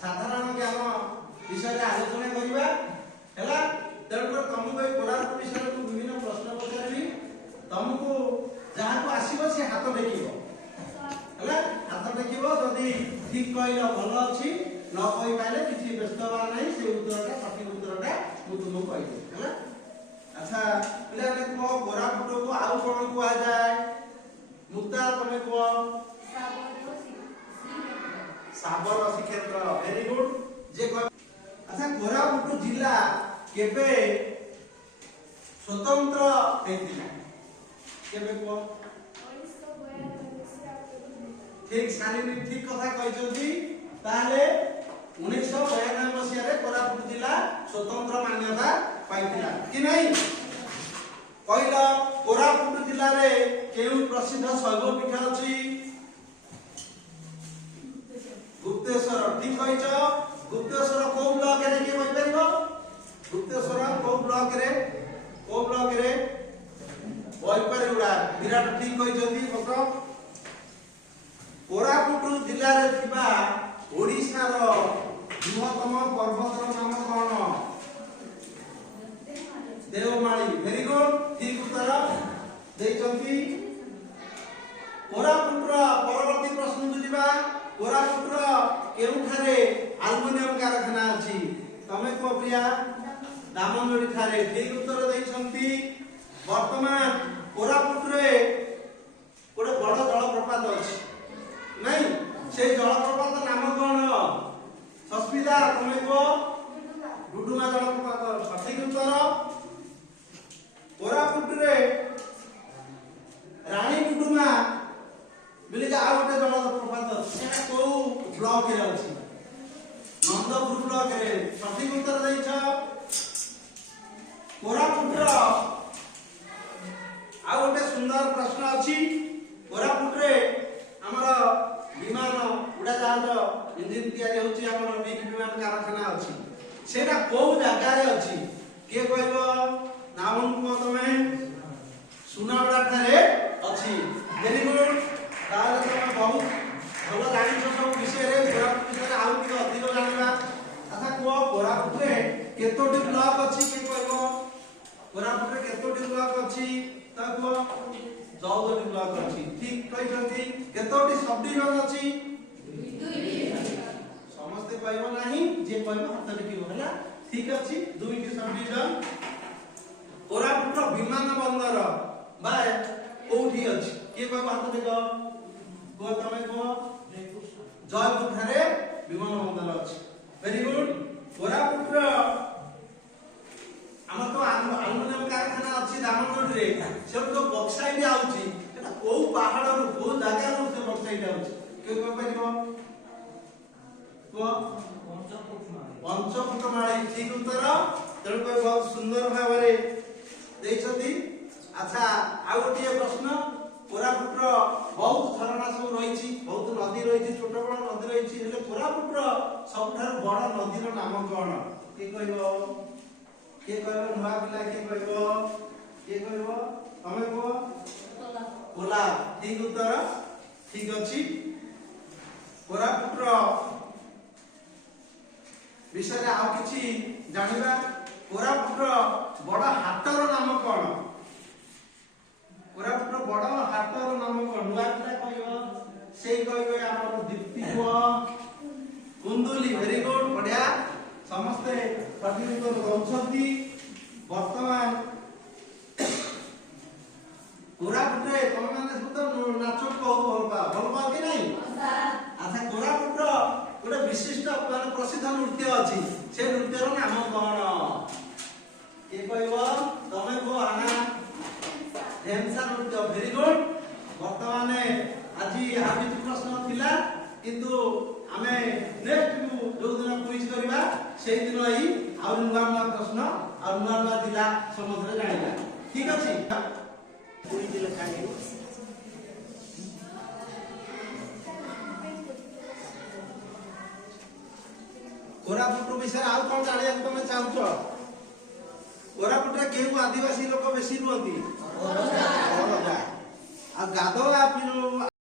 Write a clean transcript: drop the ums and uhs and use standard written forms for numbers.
साधारण ज्ञान विषय आलोचना करबा हैला। तेणु तुमको ए कोरापुट विषय को विभिन्न प्रश्न पचारि तुमको जहाँ को आसीबो से हाथ देखिबो हैला। हाथ देखिबो जदी ठीक कहलो भल अछि न कहि पाइले किछि व्यस्त बा नै से उत्तरटा सठिक उत्तरटा मु तुमको कहि हैला। अच्छा पिला ने को कोरापुट को आउ कोन को आ जाय मुक्ता तमे को साबर श्रीक्षेत्र वेरी गुड जे को। अच्छा कोरापुट जिला केबे स्वतंत्र हेतिला केबे को ठीक सानी ठीक कथा कहजोदी ताले 1992 मसिया रे कोरापुट जिला स्वतंत्र मान्यता पाइतिला कि नहीं कहला। कोरापुट जिला रे केउ प्रसिद्ध शैव पीठ अछि गुप्तेश्वर ठीक कहछ। गुप्तेश्वर को ब्लॉक रे के होई परबो गुप्तेश्वर को ब्लॉक रे होई परउडा विराट ठीक कहजोदी बक। कोरापुट जिला रे थिबा ओडिसा रो बृहत्तम पर्वतर नाम कोन देवमाली वेरी गुड ठीक उत्तर देइचंती। कोरापुट रो परवर्ती प्रश्न जुजिबा कोरापुट रो केउठारे एल्युमिनियम कारखाना अछि तमे को प्रिया दामनगढ़ी ठारे ठीक उत्तर देइचंती। वर्तमान कोरापुट रे गोटे बड़ जलप्रपात अछि नहीं से जलप्रपात नाम कोन सस्मिता तमे को डुडुमा जलप्रपात सठिक उत्तर। कोरापुट रे रानी डुडुमा बिले आ गोटे जलप्रपात सेटा को ब्लॉक रे अछि नंदपुर ब्लॉक रे सठिक उत्तर दैछ। कोरापुट रो आ गोटे सुंदर प्रश्न अछि कोरापुट रे हमर विमान उड़ा जहाज इंजिन तयारी होछि हमर बिग विमान कारखाना अछि सेटा को जगह रे अछि के कहबो नाम को तमे सुनाबड़ा ठारे अछि वेरी गुड। ताले तमे बहुत भलो जानि छ सब विषय रे कोरापुट विषय आउ कि अधिक जानिबा। अच्छा को कोरापुट रे केतोटी ब्लॉक अछि के कहबो कोरापुट रे केतोटी ब्लॉक अछि ता को 14टी ब्लॉक अछि ठीक कहजंती। केतोटी सब डिविजन अछि 2टी समस्त कहबो नाही जे कहबो हाथ देखिबो हैला ठीक अछि 2टी सब डिविजन। कोरापुट विमान बंदर बा कोठी अछि के कहबो हाथ देखो को तमे को जयपुर ठारे विमान बंदर अछि वेरी गुड। कोरापुट हमर तो एल्युमिनियम कारखाना अछि दामनगढ़ रे से तो बक्साइट आउची एटा को पहाड़ रो को जगह रो से बक्साइट आउची के कह परिबो को पंचकुट माळी ठीक उत्तर। तेणु को बहुत सुंदर भाबरे देइछथि। अच्छा आ गोटे प्रश्न कोरापुट बहुत झरना सब रहिछि बहुत नदी रहिछि छोट बड़ नदी रहिछि हेले कोरापुट सबठार बड़ नदी रो नाम कोन के कहबो नुआ पिला के कहबो तमे को कोला ठीक उत्तर ठीक अछि। कोरापुट विषय रे आ किछि जानिबा कोरापुट बड़ हाटर नाम कोन कोरापुट बड़ हाटर नाम कोन नुआ पिला कहबो सेई कहबे हमर दीप्ति को कुंदुली वेरी गुड बढ़िया समस्ते सठिक उत्तर दउछंती। वर्तमान कोरापुट रे तमे माने सुत नाचो कहू भल पा कि नहीं। अच्छा कोरापुट गोटे विशिष्ट माने प्रसिद्ध नृत्य अछि से नृत्य रो नाम कोन के कहबो तमे को आना ढेमसा नृत्य वेरी गुड। वर्तमान आज आबि प्रश्न थिला किंतु आमे नेक्स्ट जो दिन क्विज करबा से दिन आई और नुआ प्रश्न और नुआ जिला सम्बन्ध जानिबा ठीक अछि। पूरी जिला खाली कोरापुट विषय आ कोन जानिया तुम चाहछो कोरापुट रे केहु आदिवासी लोक बेसी रुहंती आ गाधोला